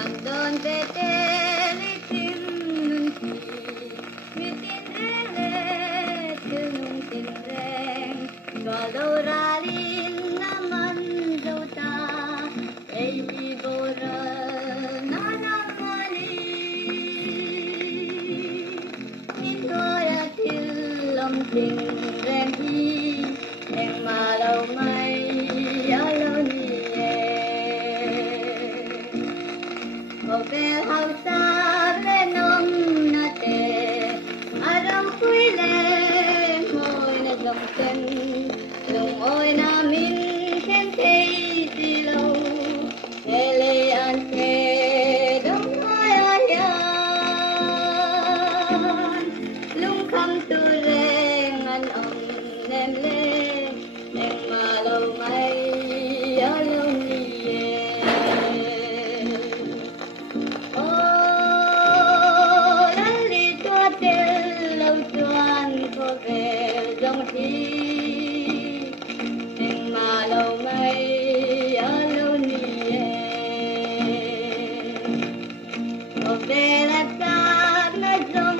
Andon beteli timnunti mitin ele tunung tinreng walau ralin naman dauta ei bora nanamali mindoya tilam tinreng hi eng malau mai aloni Bel hau sa le nom na te aram kui le ngồi na dòng chân lùng ôi na min khen thấy gì lâu lê lê an khe đông hoa an yan lung khăm tu reng an om nem le nem ma lâu mai a lâu ni dòng thi tình mà lâu ngày ở lâu nề một về là ta nói dòng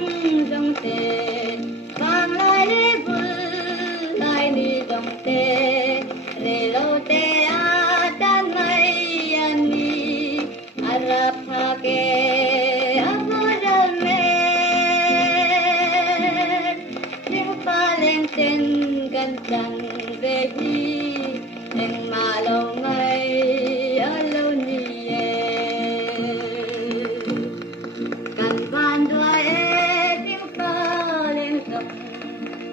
dòng tề vang lại đi vui lại đi dòng tề để lâu tề à tan mây anh đi arab ha ke tên gần dần về đi em mà lâu ngày ở lâu nhẹ cần van đuôi tiếng ca lên rộng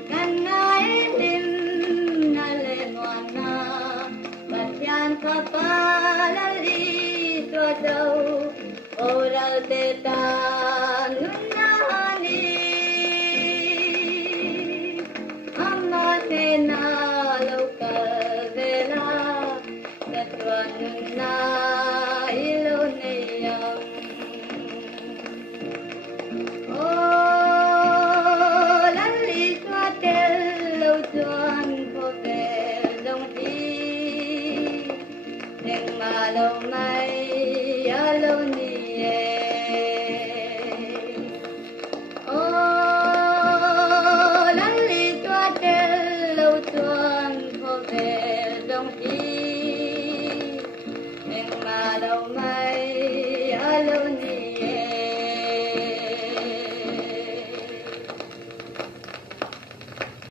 cần ai lim na lên ngoan na bát yan ca pa la li tua đâu oral te ta nun na na lâu cờ về la đất vườn na ilo này ô lăn li xoa tel lâu chuan phố về dòng đi đêm mà lâu mai ở lâu nhẹ tuan phố về dòng đi